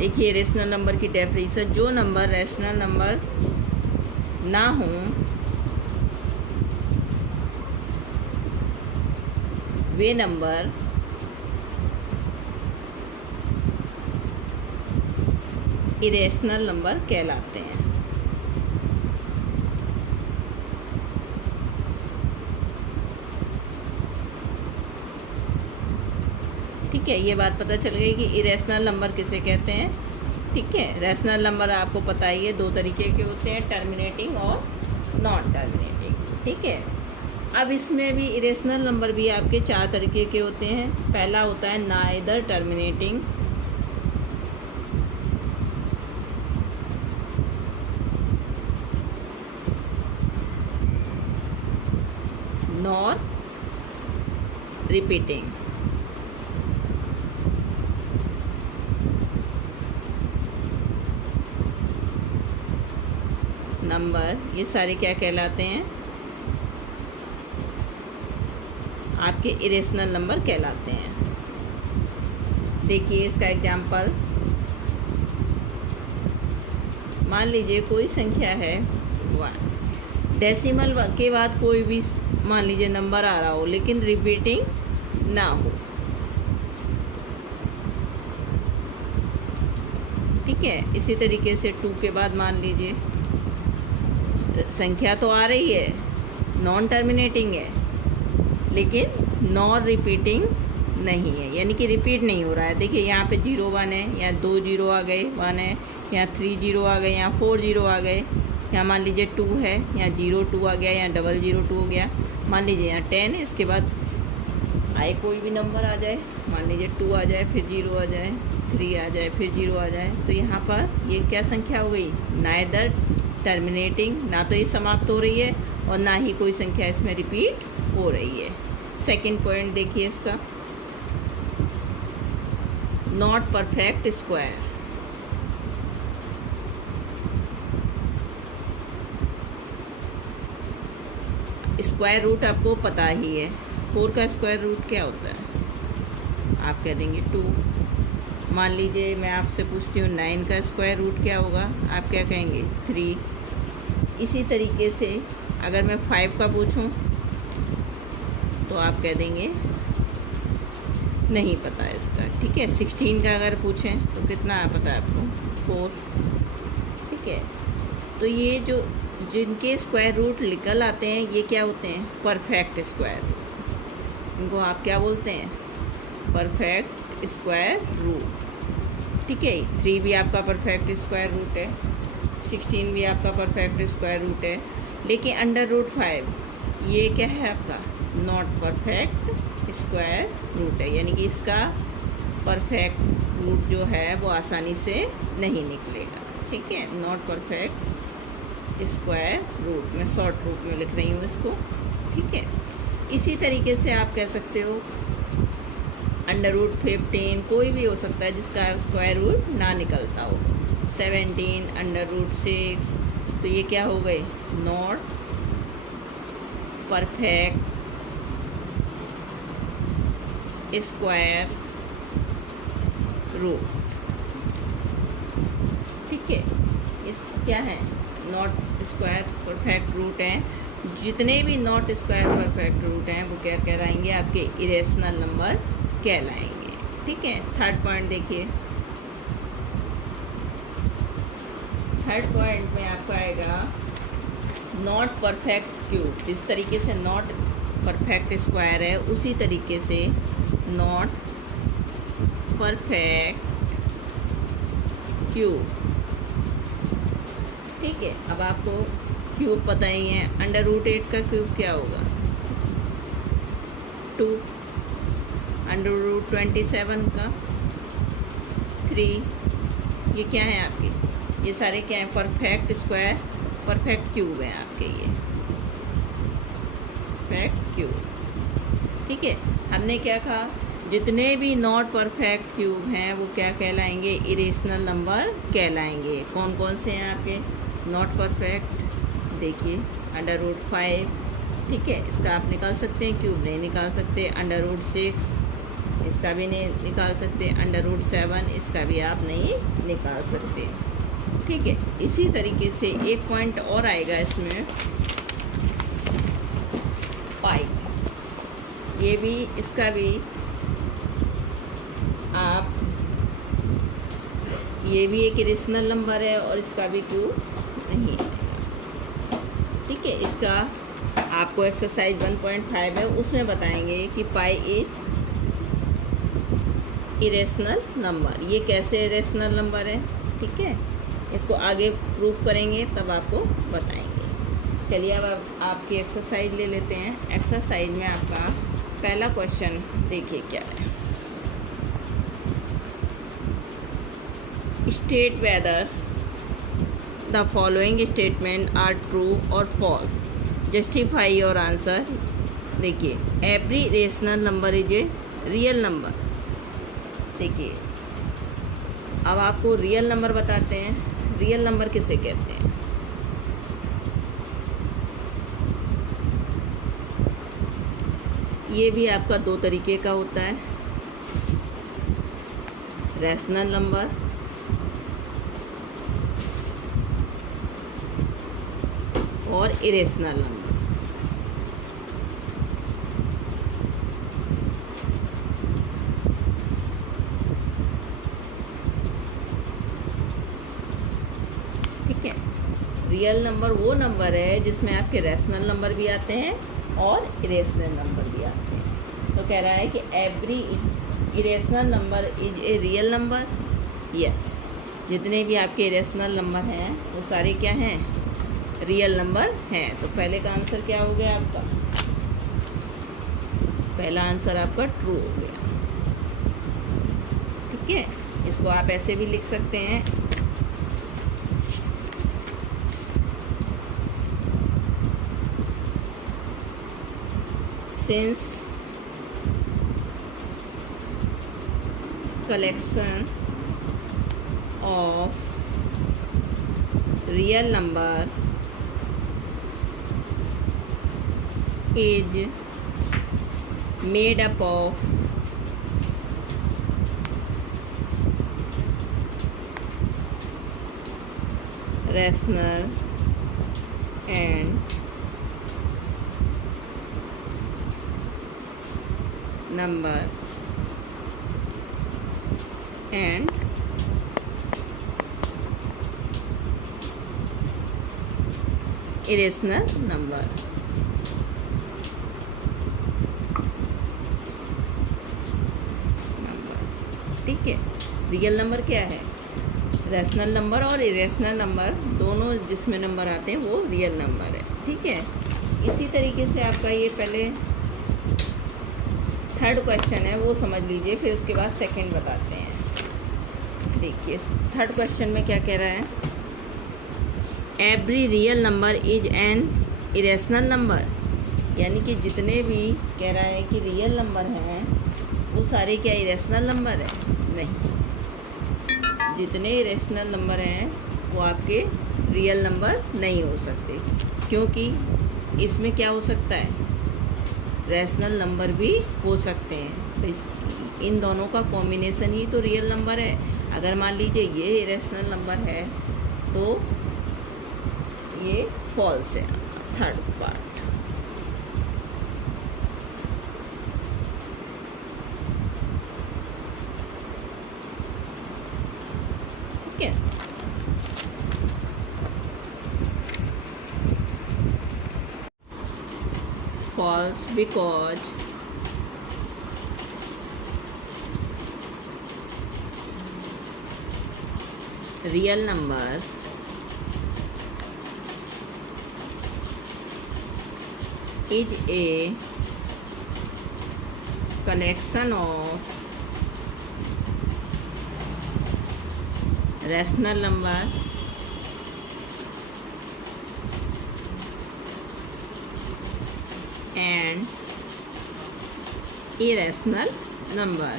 देखिए rational number की definition, जो नंबर रैशनल नंबर ना हो वे नंबर इरेशनल नंबर कहलाते हैं। ठीक है, ये बात पता चल गई कि इरेशनल नंबर किसे कहते हैं। ठीक है, रैशनल नंबर आपको पता ही है, दो तरीके के होते हैं, टर्मिनेटिंग और नॉन टर्मिनेटिंग। ठीक है, अब इसमें भी इरेशनल नंबर भी आपके चार तरीके के होते हैं। पहला होता है neither terminating, nor repeating. Number ये सारे क्या कहलाते हैं, आपके इरेशनल नंबर कहलाते हैं। देखिए इसका एग्जाम्पल, मान लीजिए कोई संख्या है 1, डेसिमल के बाद कोई भी मान लीजिए नंबर आ रहा हो लेकिन रिपीटिंग ना हो। ठीक है, इसी तरीके से 2 के बाद मान लीजिए संख्या तो आ रही है, नॉन टर्मिनेटिंग है लेकिन नॉन रिपीटिंग नहीं है, यानी कि रिपीट नहीं हो रहा है। देखिए यहाँ पे 0 1 है, यहाँ 2 0 आ गए 1 है, यहाँ 3 0 आ गए, यहाँ 4 0 आ गए, यहाँ मान लीजिए 2 है, यहाँ 0 2 आ गया, यहाँ 0 0 2 हो गया। मान लीजिए यहाँ 10 है, इसके बाद आए कोई भी नंबर आ जाए, मान लीजिए 2 आ जाए, फिर 0 आ जाए, 3 आ जाए, फिर 0 आ जाए, तो यहाँ पर ये क्या संख्या हो गई, नाइदर टर्मिनेटिंग, ना तो ये समाप्त हो रही है और ना ही कोई संख्या इसमें रिपीट हो रही है। सेकंड पॉइंट देखिए इसका, not perfect square. Square root आपको पता ही है, 4 का स्क्वायर रूट क्या होता है, आप कह देंगे 2। मान लीजिए मैं आपसे पूछती हूँ 9 का स्क्वायर रूट क्या होगा, आप क्या कहेंगे 3। इसी तरीके से अगर मैं 5 का पूछूं तो आप कह देंगे नहीं पता है इसका। ठीक है, 16 का अगर पूछें तो कितना पता है आपको, 4। ठीक है, तो ये जो जिनके स्क्वायर रूट निकल आते हैं ये क्या होते हैं, परफेक्ट स्क्वायर रूट। इनको आप क्या बोलते हैं, परफेक्ट स्क्वायर रूट। ठीक है, 3 भी आपका परफेक्ट स्क्वायर रूट है, 16 भी आपका परफेक्ट स्क्वायर रूट है, लेकिन √5 ये क्या है आपका, नॉट परफेक्ट स्क्वायर रूट है, यानी कि इसका परफेक्ट रूट जो है वो आसानी से नहीं निकलेगा। ठीक है, नॉट परफेक्ट स्क्वायर रूट, मैं शॉर्ट रूट में लिख रही हूँ इसको। ठीक है, इसी तरीके से आप कह सकते हो √15, कोई भी हो सकता है जिसका स्क्वायर रूट ना निकलता हो, 17 √6, तो ये क्या हो गए, नॉट परफेक्ट स्क्वायर रूट। ठीक है, इस क्या है, नॉट स्क्वायर परफेक्ट रूट हैं। जितने भी नॉट स्क्वायर परफेक्ट रूट हैं वो क्या कहलाएंगे, आपके इरेशनल नंबर कहलाएंगे। ठीक है, थर्ड पॉइंट देखिए, थर्ड पॉइंट में आपका आएगा नॉट परफेक्ट क्यूब। जिस तरीके से नॉट परफेक्ट स्क्वायर है उसी तरीके से नॉट परफेक्ट क्यूब। ठीक है, अब आपको क्यूब पता ही है, √8 का क्यूब क्या होगा, 2, √27 का 3, ये क्या है आपके, ये सारे क्या हैं, परफेक्ट स्क्वायर परफेक्ट क्यूब हैं आपके, ये परफेक्ट क्यूब। ठीक है, हमने क्या कहा, जितने भी नॉट परफेक्ट क्यूब हैं वो क्या कहलाएंगे, इरेशनल नंबर कहलाएंगे। कौन कौन से हैं आपके नॉट परफेक्ट, देखिए √5। ठीक है, इसका आप निकाल सकते हैं, क्यूब नहीं निकाल सकते, √6, इसका भी नहीं निकाल सकते, √7 इसका भी आप नहीं निकाल सकते। ठीक है, इसी तरीके से एक पॉइंट और आएगा इसमें, पाई। ये भी, इसका भी आप, ये भी एक इरेशनल नंबर है और इसका भी 2 नहीं आएगा। ठीक है, इसका आपको एक्सरसाइज 1.5 है, उसमें बताएंगे कि पाई इज इरेशनल नंबर। ये कैसे इरेशनल नंबर है, ठीक है, इसको आगे प्रूव करेंगे तब आपको बताएंगे। चलिए अब आपकी एक्सरसाइज ले लेते हैं। एक्सरसाइज में आपका पहला क्वेश्चन देखिए क्या है। State whether the following statement are true और फॉल्स, जस्टिफाई योर आंसर। देखिए, every rational number is a real number. देखिए, अब आपको रियल नंबर बताते हैं। रियल नंबर किसे कहते हैं? ये भी आपका 2 तरीके का होता है, रैशनल नंबर और इरेशनल नंबर। ठीक है, रियल नंबर वो नंबर है जिसमें आपके रैशनल नंबर भी आते हैं और इरेशनल नंबर भी आते हैं। तो कह रहा है कि every irrational number is a real number. Yes, जितने भी आपके इरेशनल नंबर हैं वो सारे क्या हैं? रियल नंबर हैं। तो पहले का आंसर क्या हो गया आपका? पहला आंसर आपका ट्रू हो गया। ठीक है, इसको आप ऐसे भी लिख सकते हैं, since collection of real number is made up of rational and number and irrational number। ठीक है, रियल नंबर क्या है? रैशनल नंबर और इरेशनल नंबर दोनों जिसमें नंबर आते हैं वो रियल नंबर है। ठीक है, इसी तरीके से आपका ये पहले थर्ड क्वेश्चन है वो समझ लीजिए, फिर उसके बाद सेकंड बताते हैं। देखिए, थर्ड क्वेश्चन में क्या कह रहा है? Every real number is an irrational number. यानी कि जितने भी कह रहा है कि रियल नंबर हैं वो सारे क्या इरेशनल नंबर है? नहीं, जितने इरेशनल नंबर हैं वो आपके रियल नंबर नहीं हो सकते, क्योंकि इसमें क्या हो सकता है? रैशनल नंबर भी हो सकते हैं। तो इन दोनों का कॉम्बिनेशन ही तो रियल नंबर है। अगर मान लीजिए ये इरेशनल नंबर है तो ये फॉल्स है, थर्ड पार्ट। ठीक है, false because real number is a collection of rational number and irrational number।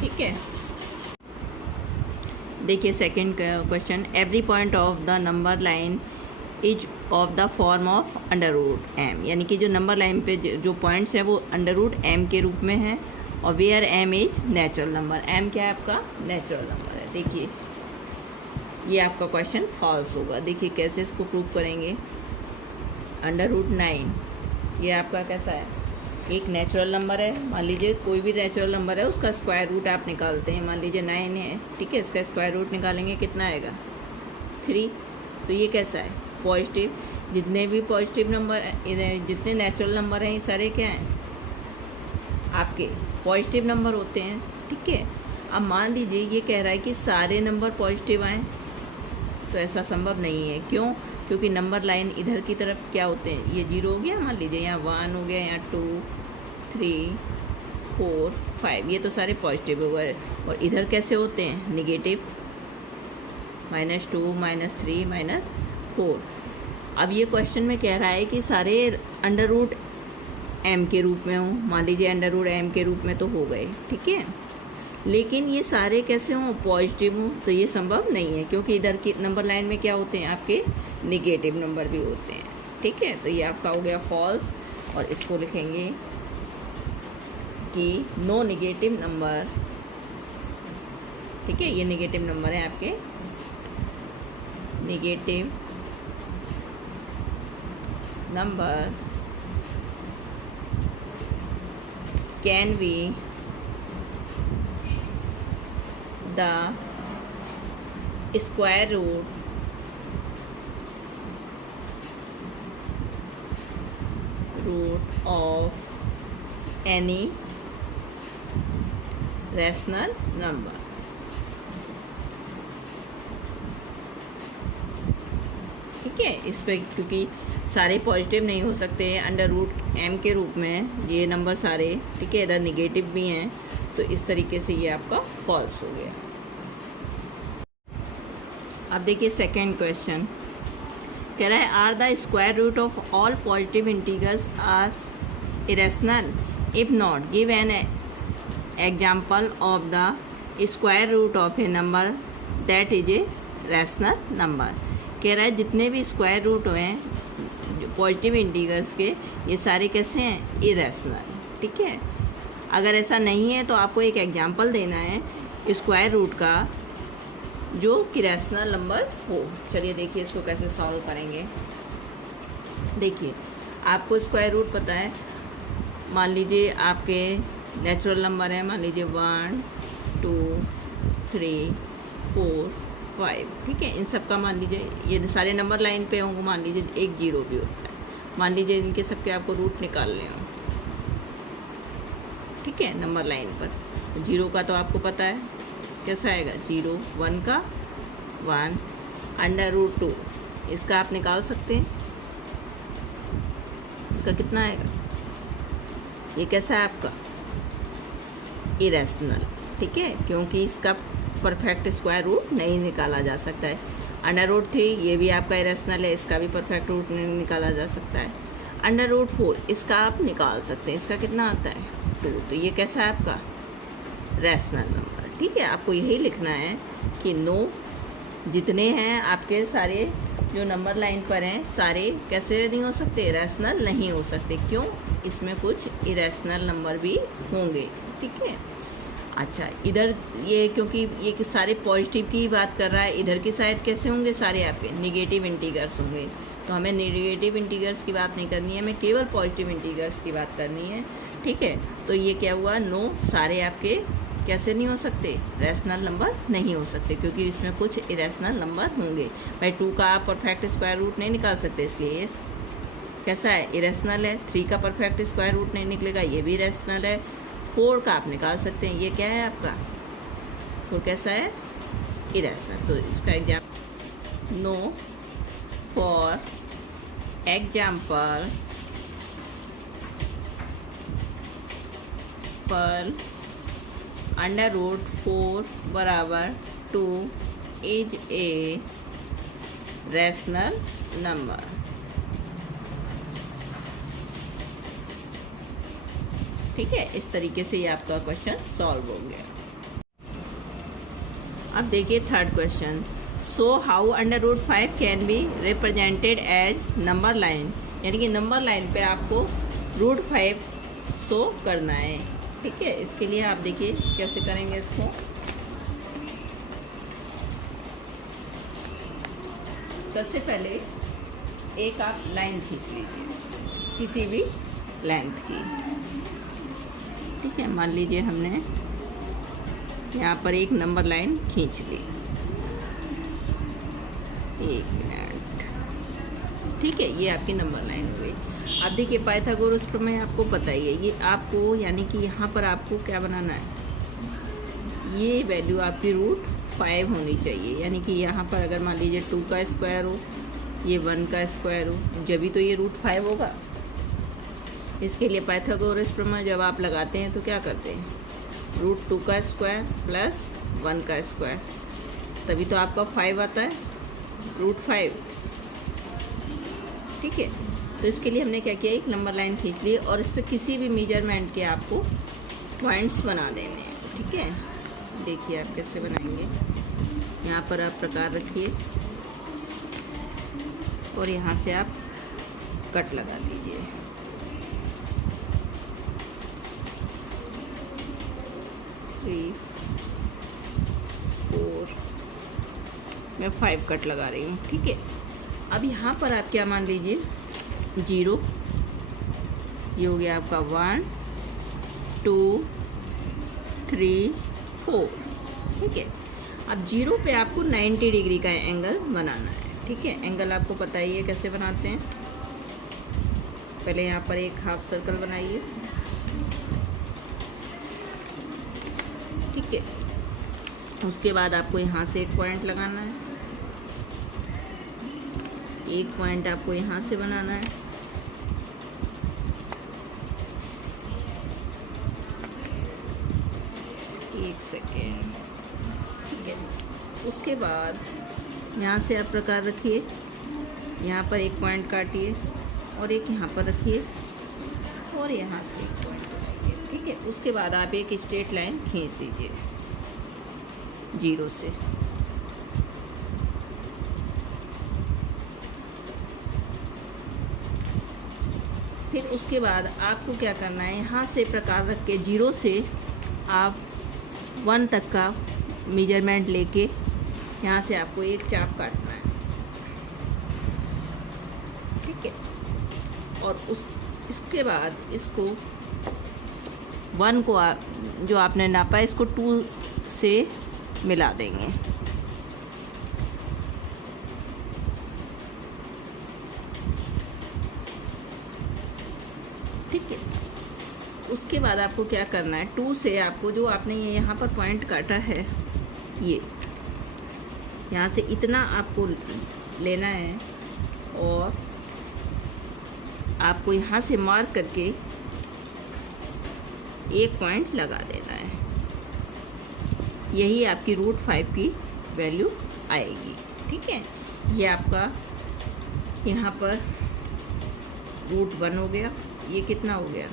ठीक है, देखिए second question. Every point of the number line is of the form of under root m, यानी कि जो number line पे जो points हैं वो अंडर रूट एम के रूप में है, और where m is natural number. M क्या है आपका? नेचुरल नंबर है। देखिए ये आपका क्वेश्चन फॉल्स होगा। देखिए कैसे इसको प्रूव करेंगे। अंडर रूट 9 ये आपका कैसा है? एक नेचुरल नंबर है। मान लीजिए कोई भी नेचुरल नंबर है, उसका स्क्वायर रूट आप निकालते हैं। मान लीजिए 9 है, ठीक है, इसका स्क्वायर रूट निकालेंगे, कितना आएगा? 3। तो ये कैसा है? पॉजिटिव। जितने भी पॉजिटिव नंबर, जितने नेचुरल नंबर हैं, ये सारे क्या हैं? आपके पॉजिटिव नंबर होते हैं, ठीक है। अब मान लीजिए ये कह रहा है कि सारे नंबर पॉजिटिव आएँ, तो ऐसा संभव नहीं है। क्यों? क्योंकि नंबर लाइन इधर की तरफ क्या होते हैं? ये 0 हो गया, मान लीजिए यहाँ 1 हो गया, यहाँ 2 3 4 5, ये तो सारे पॉजिटिव हो गए। और इधर कैसे होते हैं? निगेटिव, -2 -3 -4। अब ये क्वेश्चन में कह रहा है कि सारे अंडर रूट एम के रूप में हों। मान लीजिए अंडर रूट एम के रूप में तो हो गए, ठीक है, लेकिन ये सारे कैसे हों? पॉजिटिव हों। तो ये संभव नहीं है, क्योंकि इधर की नंबर लाइन में क्या होते हैं? आपके निगेटिव नंबर भी होते हैं, ठीक है। तो ये आपका हो गया फॉल्स, और इसको लिखेंगे कि नो निगेटिव नंबर, ठीक है, ये निगेटिव नंबर है आपके। Negative number can be the square root of any rational number। ठीक है, इस पे क्योंकि सारे पॉजिटिव नहीं हो सकते अंडर रूट एम के रूप में, ये नंबर सारे, ठीक है, इधर निगेटिव भी हैं, तो इस तरीके से ये आपका फॉल्स हो गया। अब देखिए सेकेंड क्वेश्चन कह रहा है are the square root of all positive integers are irrational, if not give an example of the square root of a number that is a rational number. कह रहा है जितने भी स्क्वायर रूट हुए हैं पॉजिटिव इंटीजर्स के, ये सारे कैसे हैं? इरेशनल, ठीक है। अगर ऐसा नहीं है तो आपको एक एग्जाम्पल देना है स्क्वायर रूट का जो कि रैशनल नंबर हो। चलिए देखिए इसको कैसे सॉल्व करेंगे। देखिए आपको स्क्वायर रूट पता है, मान लीजिए आपके नेचुरल नंबर है, मान लीजिए 1 2 3 4 5, ठीक है, इन सब का मान लीजिए ये सारे नंबर लाइन पे होंगे, मान लीजिए एक 0 भी होता है, मान लीजिए इनके सबके आपको रूट निकालने हों, ठीक है, नंबर लाइन पर। 0 का तो आपको पता है कैसा आएगा, 0, 1 का 1, अंडर रूट 2 इसका आप निकाल सकते हैं, इसका कितना आएगा, ये कैसा है आपका इरेशनल, ठीक है, क्योंकि इसका परफेक्ट स्क्वायर रूट नहीं निकाला जा सकता है। अंडर रूट 3 ये भी आपका इरेशनल है, इसका भी परफेक्ट रूट नहीं निकाला जा सकता है। अंडर रूट 4 इसका आप निकाल सकते हैं, इसका कितना आता है 2, तो ये कैसा है आपका रैशनल नंबर, ठीक है। आपको यही लिखना है कि नो जितने हैं आपके सारे जो नंबर लाइन पर हैं सारे कैसे नहीं हो सकते, रैशनल नहीं हो सकते, क्यों, इसमें कुछ इरेशनल नंबर भी होंगे, ठीक है। अच्छा इधर ये क्योंकि ये सारे पॉजिटिव की बात कर रहा है, इधर की साइड कैसे होंगे, सारे आपके निगेटिव इंटीजर्स होंगे, तो हमें निगेटिव इंटीजर्स की बात नहीं करनी है, हमें केवल पॉजिटिव इंटीजर्स की बात करनी है, ठीक है। तो ये क्या हुआ, नो सारे आपके कैसे नहीं हो सकते, रैशनल नंबर नहीं हो सकते, क्योंकि इसमें कुछ इरेशनल नंबर होंगे। भाई 2 का आप परफेक्ट स्क्वायर रूट नहीं निकाल सकते, इसलिए ये कैसा है इरेशनल है। 3 का परफेक्ट स्क्वायर रूट नहीं निकलेगा, ये भी इरेशनल है। 4 का आप निकाल सकते हैं, ये क्या है आपका 4 कैसा है इरेशनल। तो इसका एग्जाम्पल नो फॉर एग्जाम्पल पर अंडर रूट 4 बराबर 2 इज ए रैशनल नंबर, ठीक है। इस तरीके से ये आपका क्वेश्चन सॉल्व हो गया। अब देखिए third question, so how √5 can be represented as number line, यानी कि नंबर लाइन पे आपको √5 शो करना है। ठीक है, इसके लिए आप देखिए कैसे करेंगे इसको। सबसे पहले एक आप लाइन खींच लीजिए किसी भी लेंथ की। ठीक है, मान लीजिए हमने यहाँ पर एक नंबर लाइन खींच ली। 1 मिनट। ठीक है, ये आपकी नंबर लाइन हो गई। अब देखिए पाइथागोरस प्रमेय आपको पता ही है, ये आपको यानी कि यहाँ पर आपको क्या बनाना है, ये वैल्यू आपकी √5 होनी चाहिए। यानी कि यहाँ पर अगर मान लीजिए 2 का स्क्वायर हो, ये 1 का स्क्वायर हो, जब भी तो ये √5 होगा। इसके लिए पाइथागोरस प्रमेय जब आप लगाते हैं तो क्या करते हैं, √2 का स्क्वायर प्लस 1 का स्क्वायर, तभी तो आपका 5 आता है, √5। ठीक है, तो इसके लिए हमने क्या किया, एक नंबर लाइन खींच ली और इस पर किसी भी मेजरमेंट के आपको पॉइंट्स बना देने हैं। ठीक है, देखिए आप कैसे बनाएंगे। यहाँ पर आप प्रकार रखिए और यहाँ से आप कट लगा दीजिए। थ्री 4 मैं 5 कट लगा रही हूँ। ठीक है, अब यहाँ पर आप क्या मान लीजिए 0, ये हो गया आपका 1 2 3 4। ठीक है, अब 0 पे आपको 90 डिग्री का एंगल बनाना है। ठीक है, एंगल आपको पता ही है कैसे बनाते हैं। पहले यहाँ पर एक हाफ सर्कल बनाइए। ठीक है, उसके बाद आपको यहाँ से एक पॉइंट लगाना है, एक पॉइंट आपको यहाँ से बनाना है, एक सेकेंड। ठीक है, उसके बाद यहाँ से आप प्रकार रखिए, यहाँ पर एक पॉइंट काटिए और एक यहाँ पर रखिए और यहाँ से एक पॉइंट बनाइए। ठीक है, उसके बाद आप एक स्ट्रेट लाइन खींच दीजिए 0 से। फिर उसके बाद आपको क्या करना है, यहाँ से प्रकार रख के 0 से आप 1 तक का मेजरमेंट लेके यहाँ से आपको एक चाप काटना है। ठीक है, और इसके बाद इसको 1 को जो आपने नापा है इसको 2 से मिला देंगे। ठीक है, उसके बाद आपको क्या करना है, 2 से आपको जो आपने ये यहाँ पर पॉइंट काटा है, ये यहाँ से इतना आपको लेना है और आपको यहाँ से मार्क करके एक पॉइंट लगा देना है। यही आपकी √5 की वैल्यू आएगी। ठीक है, ये आपका यहाँ पर √1 हो गया, ये कितना हो गया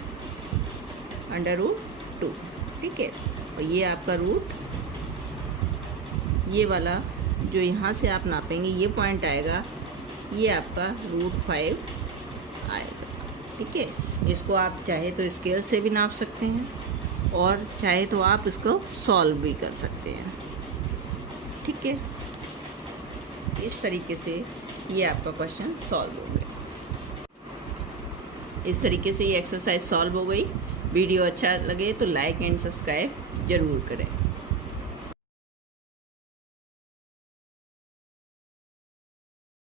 √2। ठीक है, और ये आपका ये वाला जो यहाँ से आप नापेंगे ये पॉइंट आएगा, ये आपका √5 आएगा। ठीक है, इसको आप चाहे तो स्केल से भी नाप सकते हैं और चाहे तो आप इसको सॉल्व भी कर सकते हैं। ठीक है, इस तरीके से ये आपका क्वेश्चन सॉल्व हो गया। इस तरीके से ये एक्सरसाइज सॉल्व हो गई। वीडियो अच्छा लगे तो लाइक एंड सब्सक्राइब ज़रूर करें।